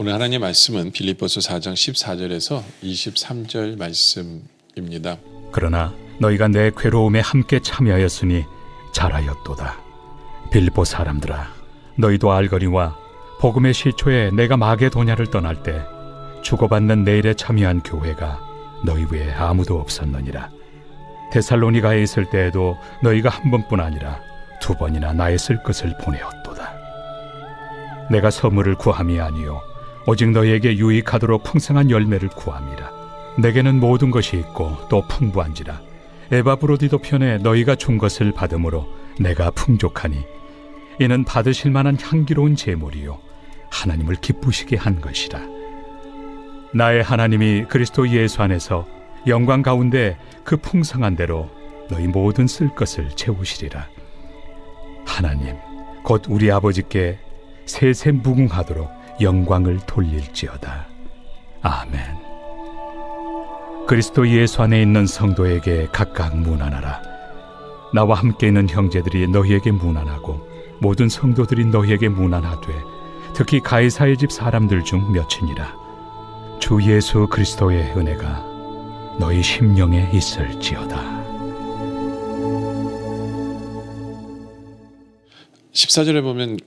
오늘 하나님의 말씀은 빌립보서 4장 14절에서 23절 말씀입니다. 그러나 너희가 내 괴로움에 함께 참여하였으니 잘하였도다. 빌립보 사람들아, 너희도 알거니와 복음의 시초에 내가 마게도냐를 떠날 때 주고받는 내일에 참여한 교회가 너희 외에 아무도 없었느니라. 데살로니가에 있을 때에도 너희가 한 번뿐 아니라 두 번이나 나의 쓸 것을 보내었도다. 내가 선물을 구함이 아니요 오직 너희에게 유익하도록 풍성한 열매를 구함이라. 내게는 모든 것이 있고 또 풍부한지라. 에바브로디도 편에 너희가 준 것을 받음으로 내가 풍족하니 이는 받으실 만한 향기로운 제물이요 하나님을 기쁘시게 한 것이라. 나의 하나님이 그리스도 예수 안에서 영광 가운데 그 풍성한 대로 너희 모든 쓸 것을 채우시리라. 하나님 곧 우리 아버지께 세세 무궁하도록 영광을 돌릴지어다. 아멘. 그리스도 예수 안에 있는 성도에게 각각 문안하라. 나와 함께 있는 형제들이 너희에게 문안하고 모든 성도들이 너희에게 문안하되 특히 가이사의 집 사람들 중 몇이니라. 주 예수 그리스도의 은혜가 너희 심령에 있을지어다. 14절에 보면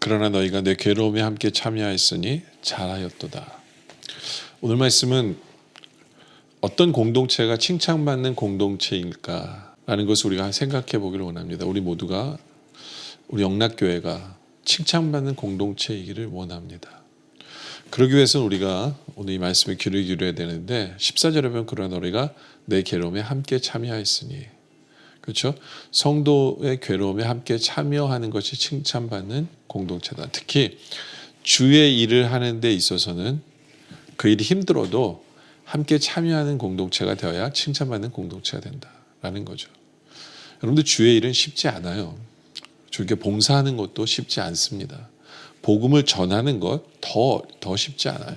그러나 너희가 내 괴로움에 함께 참여하였으니 잘하였도다. 오늘 말씀은 어떤 공동체가 칭찬받는 공동체일까라는 것을 우리가 생각해 보기를 원합니다. 우리 모두가 우리 영락교회가 칭찬받는 공동체이기를 원합니다. 그러기 위해서는 우리가 오늘 이 말씀에 귀를 기울여야 되는데 14절에 보면 그러나 너희가 내 괴로움에 함께 참여하였으니, 그렇죠? 성도의 괴로움에 함께 참여하는 것이 칭찬받는 공동체다. 특히 주의 일을 하는 데 있어서는 그 일이 힘들어도 함께 참여하는 공동체가 되어야 칭찬받는 공동체가 된다라는 거죠. 여러분들 주의 일은 쉽지 않아요. 주께 봉사하는 것도 쉽지 않습니다. 복음을 전하는 것 더 쉽지 않아요.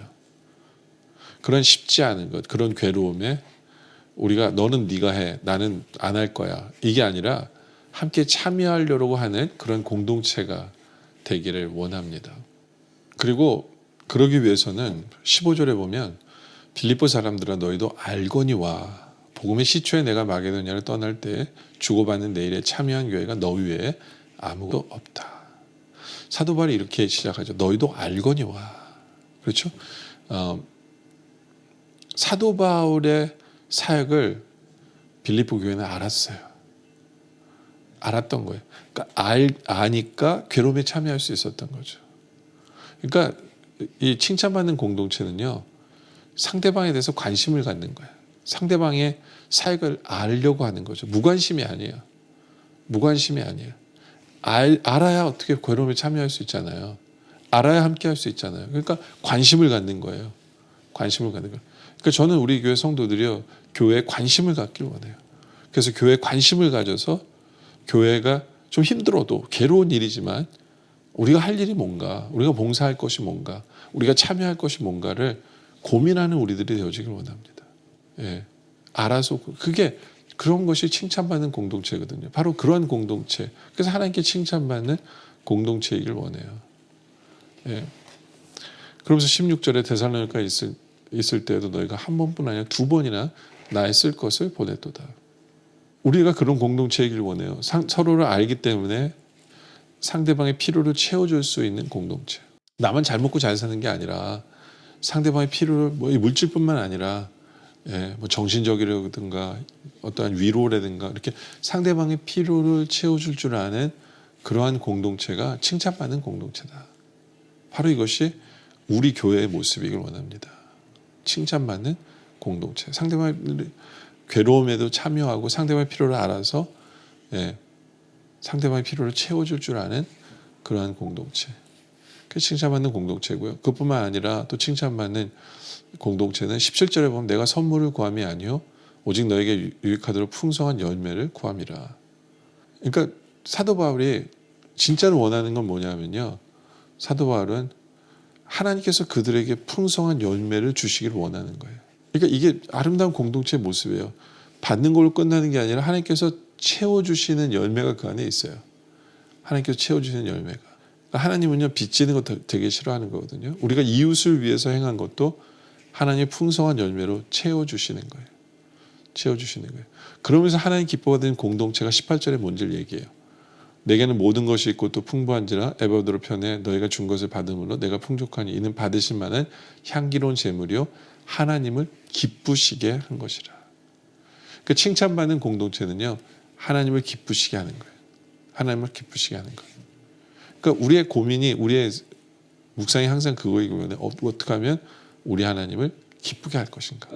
그런 쉽지 않은 것, 그런 괴로움에 우리가 너는 네가 해, 나는 안 할 거야, 이게 아니라 함께 참여하려고 하는 그런 공동체가 되기를 원합니다. 그리고 그러기 위해서는 15절에 보면 빌립보 사람들아 너희도 알거니와 복음의 시초에 내가 마게도냐를 떠날 때 주고받는 내 일에 참여한 교회가 너희 외에 아무도 없다. 사도 바울이 이렇게 시작하죠. 너희도 알거니와. 그렇죠? 사도 바울의 사역을 빌립보 교회는 알았어요. 알았던 거예요. 그러니까 아니까 괴로움에 참여할 수 있었던 거죠. 그러니까 이 칭찬받는 공동체는요, 상대방에 대해서 관심을 갖는 거예요. 상대방의 사역을 알려고 하는 거죠. 무관심이 아니에요. 무관심이 아니에요. 알아야 어떻게 괴로움에 참여할 수 있잖아요. 알아야 함께 할 수 있잖아요. 그러니까 관심을 갖는 거예요. 관심을 갖는 거예요. 그러니까 저는 우리 교회 성도들이요, 교회에 관심을 갖길 원해요. 그래서 교회에 관심을 가져서 교회가 좀 힘들어도 괴로운 일이지만 우리가 할 일이 뭔가, 우리가 봉사할 것이 뭔가, 우리가 참여할 것이 뭔가를 고민하는 우리들이 되어지길 원합니다. 예. 알아서 그게 그런 것이 칭찬받는 공동체거든요. 바로 그런 공동체. 그래서 하나님께 칭찬받는 공동체이길 원해요. 예. 그러면서 16절에 데살로니가에 있을 때에도 너희가 한 번뿐 아니라 두 번이나 나의 쓸 것을 보냈도다. 우리가 그런 공동체이길 원해요. 서로를 알기 때문에 상대방의 필요를 채워줄 수 있는 공동체. 나만 잘 먹고 잘 사는 게 아니라 상대방의 필요를 뭐 물질뿐만 아니라 뭐 정신적이라든가 어떠한 위로라든가 이렇게 상대방의 필요를 채워줄 줄 아는 그러한 공동체가 칭찬받는 공동체다. 바로 이것이 우리 교회의 모습이길 원합니다. 칭찬받는 공동체. 상대방의 괴로움에도 참여하고 상대방의 필요를 알아서 상대방의 필요를 채워줄 줄 아는 그러한 공동체. 그 칭찬받는 공동체고요. 그뿐만 아니라 또 칭찬받는 공동체는 17절에 보면 내가 선물을 구함이 아니요 오직 너에게 유익하도록 풍성한 열매를 구함이라. 그러니까 사도 바울이 진짜로 원하는 건 뭐냐면요, 사도 바울은 하나님께서 그들에게 풍성한 열매를 주시기를 원하는 거예요. 그러니까 이게 아름다운 공동체의 모습이에요. 받는 걸로 끝나는 게 아니라 하나님께서 채워주시는 열매가 그 안에 있어요. 하나님께서 채워주시는 열매가. 하나님은요, 빚지는 거 되게 싫어하는 거거든요. 우리가 이웃을 위해서 행한 것도 하나님의 풍성한 열매로 채워주시는 거예요. 채워주시는 거예요. 그러면서 하나님 기뻐하는 공동체가 18절에 뭔지를 얘기해요. 내게는 모든 것이 있고 또 풍부한지라 에바브로 편에 너희가 준 것을 받음으로 내가 풍족하니 이는 받으신 만은 향기로운 제물이요 하나님을 기쁘시게 한 것이라. 그 칭찬받는 공동체는요, 하나님을 기쁘시게 하는 거예요. 하나님을 기쁘시게 하는 거예요. 그러니까 우리의 고민이, 우리의 묵상이 항상 그거이거든요. 어떻게 하면 우리 하나님을 기쁘게 할 것인가.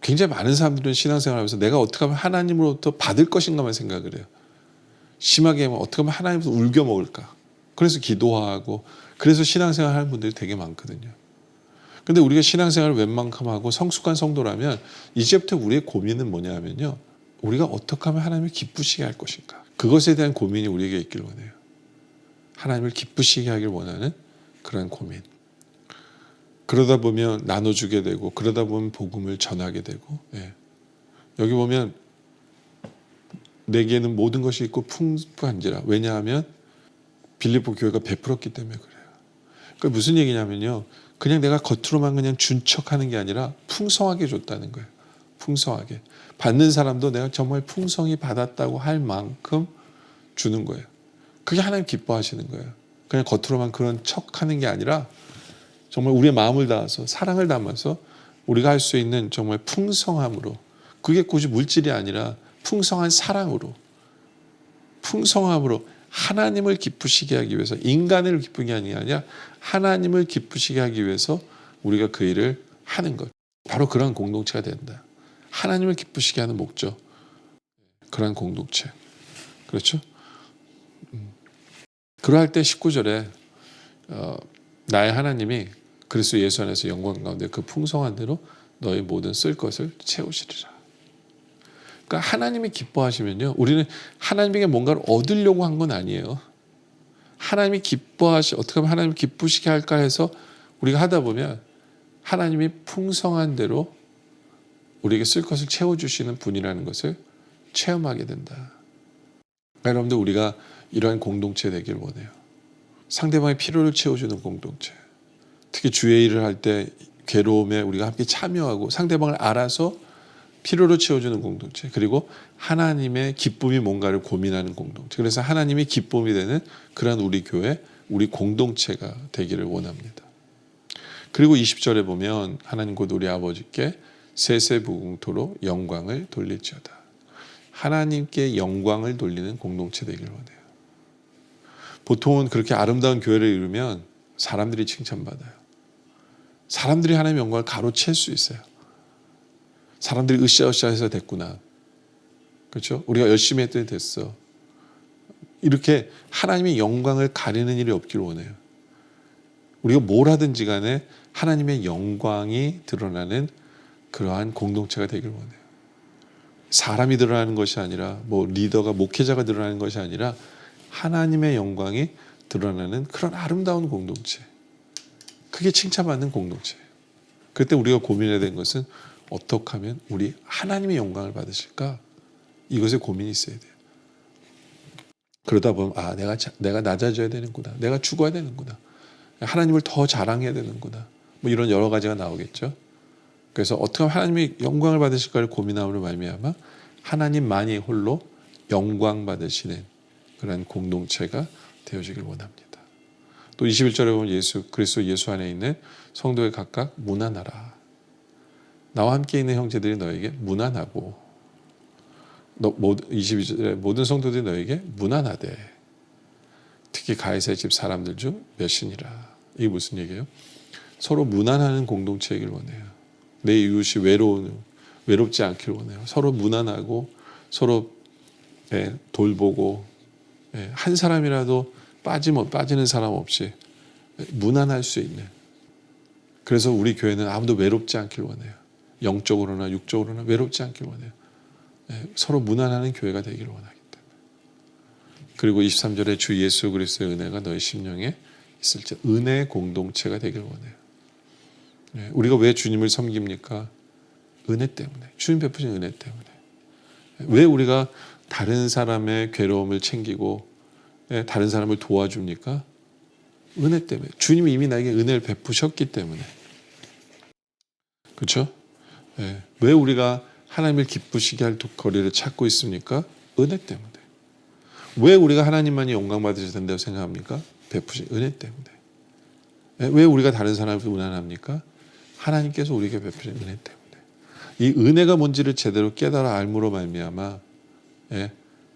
굉장히 많은 사람들은 신앙생활하면서 내가 어떻게 하면 하나님으로부터 받을 것인가만 생각을 해요. 심하게 하면 어떻게 하면 하나님부터 울겨 먹을까. 그래서 기도하고 그래서 신앙생활 하는 분들이 되게 많거든요. 근데 우리가 신앙생활을 웬만큼 하고 성숙한 성도라면 이제부터 우리의 고민은 뭐냐면요, 우리가 어떻게 하면 하나님을 기쁘시게 할 것인가. 그것에 대한 고민이 우리에게 있길 원해요. 하나님을 기쁘시게 하길 원하는 그런 고민. 그러다 보면 나눠주게 되고 그러다 보면 복음을 전하게 되고 여기 보면 내게는 모든 것이 있고 풍부한지라. 왜냐하면 빌립보 교회가 베풀었기 때문에 그래요. 그 무슨 얘기냐면요. 그냥 내가 겉으로만 그냥 준 척하는 게 아니라 풍성하게 줬다는 거예요. 풍성하게. 받는 사람도 내가 정말 풍성히 받았다고 할 만큼 주는 거예요. 그게 하나님 기뻐하시는 거예요. 그냥 겉으로만 그런 척하는 게 아니라 정말 우리의 마음을 다해서 사랑을 담아서 우리가 할 수 있는 정말 풍성함으로, 그게 굳이 물질이 아니라 풍성한 사랑으로, 풍성함으로 하나님을 기쁘시게 하기 위해서, 인간을 기쁘게 하는 게 아니라 하나님을 기쁘시게 하기 위해서 우리가 그 일을 하는 것. 바로 그런 공동체가 된다. 하나님을 기쁘시게 하는 목적, 그런 공동체. 그렇죠? 그러할 때 19절에 나의 하나님이 그리스도 예수 안에서 영광 가운데 그 풍성한 대로 너의 모든 쓸 것을 채우시리라. 그러니까 하나님이 기뻐하시면요, 우리는 하나님에게 뭔가를 얻으려고 한 건 아니에요. 하나님이 어떻게 하면 하나님을 기쁘시게 할까 해서 우리가 하다 보면 하나님이 풍성한 대로 우리에게 쓸 것을 채워주시는 분이라는 것을 체험하게 된다. 여러분들, 우리가 이러한 공동체 되길 원해요. 상대방의 필요를 채워주는 공동체. 특히 주의 일을 할 때 괴로움에 우리가 함께 참여하고 상대방을 알아서 필요를 채워주는 공동체. 그리고 하나님의 기쁨이 뭔가를 고민하는 공동체. 그래서 하나님이 기쁨이 되는 그런 우리 교회, 우리 공동체가 되기를 원합니다. 그리고 20절에 보면 하나님 곧 우리 아버지께 세세무궁토로 영광을 돌릴지어다. 하나님께 영광을 돌리는 공동체 되기를 원해요. 보통은 그렇게 아름다운 교회를 이루면 사람들이 칭찬받아요. 사람들이 하나님의 영광을 가로챌 수 있어요. 사람들이 으쌰으쌰해서 됐구나. 그렇죠? 우리가 열심히 했더니 됐어. 이렇게 하나님의 영광을 가리는 일이 없기를 원해요. 우리가 뭘 하든지 간에 하나님의 영광이 드러나는 그러한 공동체가 되길 원해요. 사람이 드러나는 것이 아니라, 리더가, 목회자가 드러나는 것이 아니라 하나님의 영광이 드러나는 그런 아름다운 공동체. 그게 칭찬받는 공동체예요. 그때 우리가 고민해야 되는 것은 어떻게 하면 우리 하나님의 영광을 받으실까? 이것에 고민이 있어야 돼요. 그러다 보면 내가 낮아져야 되는구나. 내가 죽어야 되는구나. 하나님을 더 자랑해야 되는구나. 이런 여러 가지가 나오겠죠. 그래서 어떻게 하면 하나님의 영광을 받으실까를 고민함으로 말미암아 하나님만이 홀로 영광 받으시는 그런 공동체가 되어지길 원합니다. 또 21절에 보면 그리스도 예수 안에 있는 성도에 각각 문안하라. 나와 함께 있는 형제들이 너에게 문안하고, 22절에 모든 성도들이 너에게 문안하되 특히 가이사의 집 사람들 중 몇이니라. 이게 무슨 얘기예요? 서로 문안하는 공동체이길 원해요. 내 이웃이 외롭지 않길 원해요. 서로 문안하고 서로 돌보고, 한 사람이라도 빠지는 사람 없이 문안할 수 있는. 그래서 우리 교회는 아무도 외롭지 않길 원해요. 영적으로나 육적으로나 외롭지 않길 원해요. 서로 문안하는 교회가 되기를 원하기 때문에. 그리고 23절에 주 예수 그리스도의 은혜가 너희 심령에 있을지, 은혜의 공동체가 되기를 원해요. 우리가 왜 주님을 섬깁니까? 은혜 때문에. 주님 베푸신 은혜 때문에. 왜 우리가 다른 사람의 괴로움을 챙기고 다른 사람을 도와줍니까? 은혜 때문에. 주님이 이미 나에게 은혜를 베푸셨기 때문에. 그렇죠? 왜 우리가 하나님을 기쁘시게 할 거리를 찾고 있습니까? 은혜 때문에. 왜 우리가 하나님만이 영광 받으셔야 된다고 생각합니까? 베푸신 은혜 때문에. 왜 우리가 다른 사람을 문안합니까? 하나님께서 우리에게 베푸신 은혜 때문에. 이 은혜가 뭔지를 제대로 깨달아 알므로 말미암아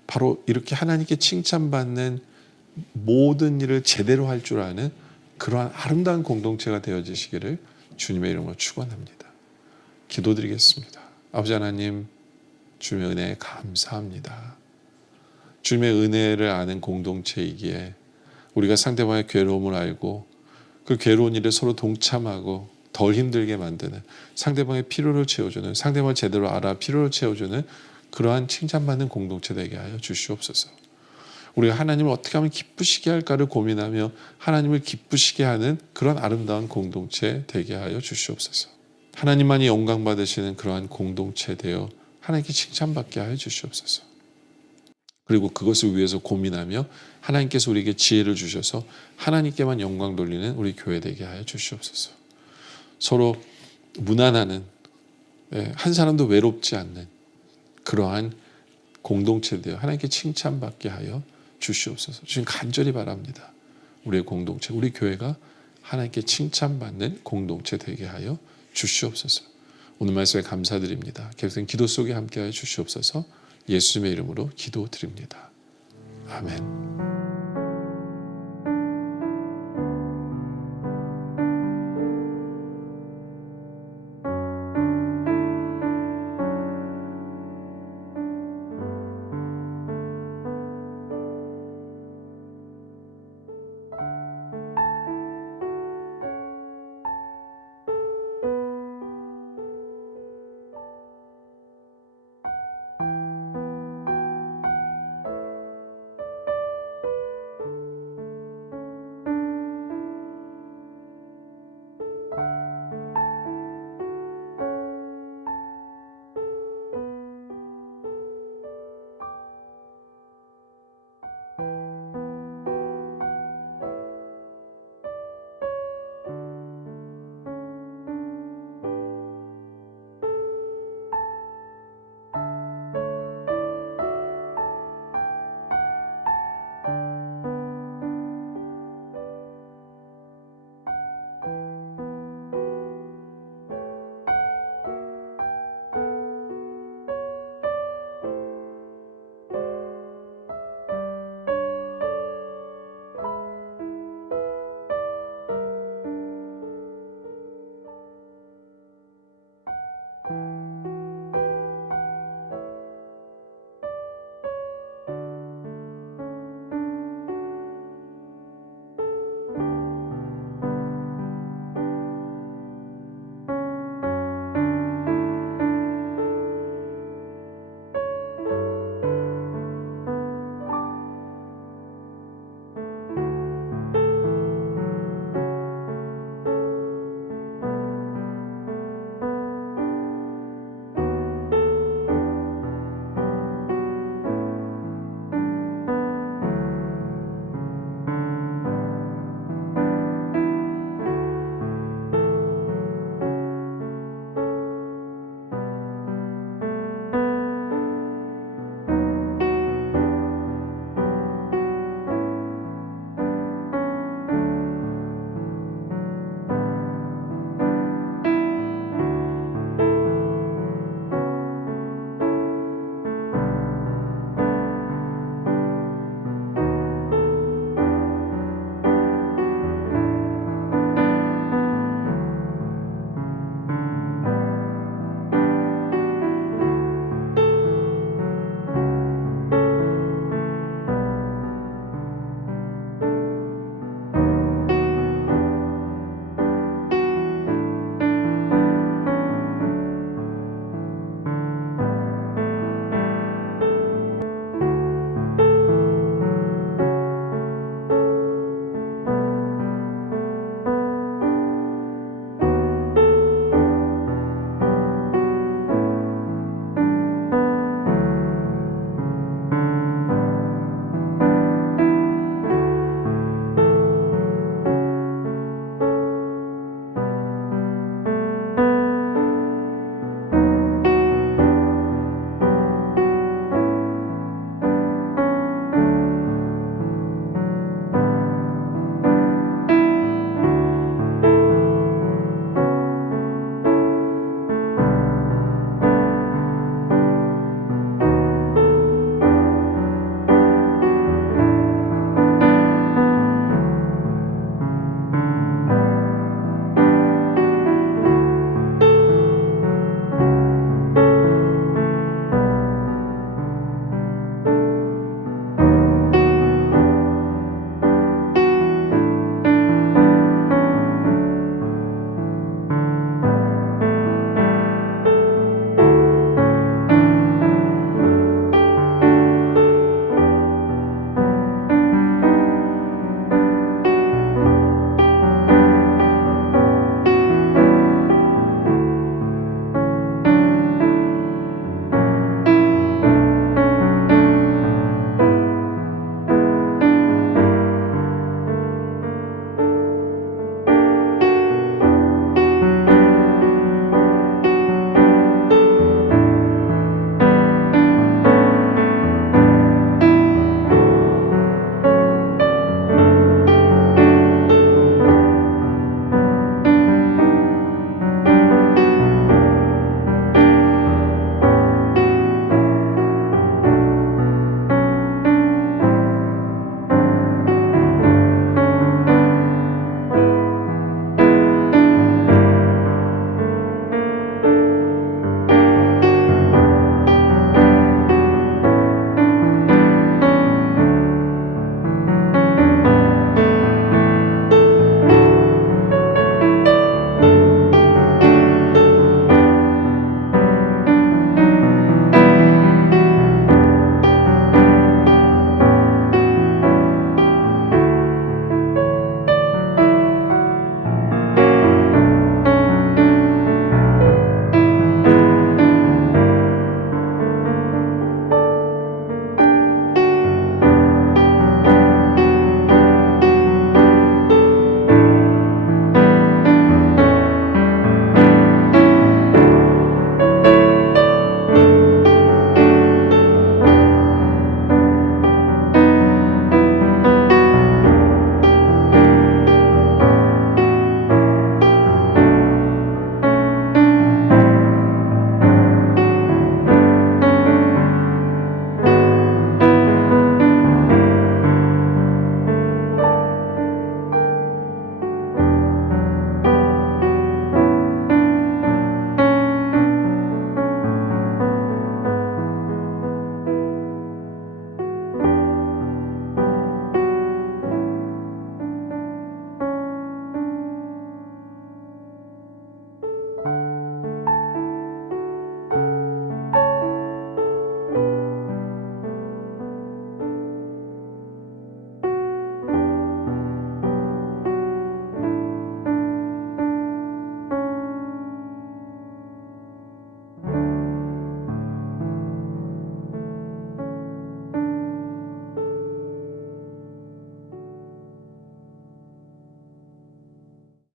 바로 이렇게 하나님께 칭찬받는 모든 일을 제대로 할 줄 아는 그러한 아름다운 공동체가 되어지시기를 주님의 이름으로 축원합니다. 기도드리겠습니다. 아버지 하나님, 주님의 은혜에 감사합니다. 주님의 은혜를 아는 공동체이기에 우리가 상대방의 괴로움을 알고 그 괴로운 일에 서로 동참하고 덜 힘들게 만드는, 상대방의 필요를 채워주는, 상대방을 제대로 알아 필요를 채워주는 그러한 칭찬받는 공동체 되게 하여 주시옵소서. 우리가 하나님을 어떻게 하면 기쁘시게 할까를 고민하며 하나님을 기쁘시게 하는 그런 아름다운 공동체 되게 하여 주시옵소서. 하나님만이 영광 받으시는 그러한 공동체 되어 하나님께 칭찬받게 하여 주시옵소서. 그리고 그것을 위해서 고민하며 하나님께서 우리에게 지혜를 주셔서 하나님께만 영광 돌리는 우리 교회 되게 하여 주시옵소서. 서로 무난하는, 한 사람도 외롭지 않는 그러한 공동체 되어 하나님께 칭찬받게 하여 주시옵소서. 지금 간절히 바랍니다. 우리의 공동체, 우리 교회가 하나님께 칭찬받는 공동체 되게 하여 주시옵소서. 오늘 말씀에 감사드립니다. 계속된 기도 속에 함께하여 주시옵소서. 예수님의 이름으로 기도드립니다. 아멘.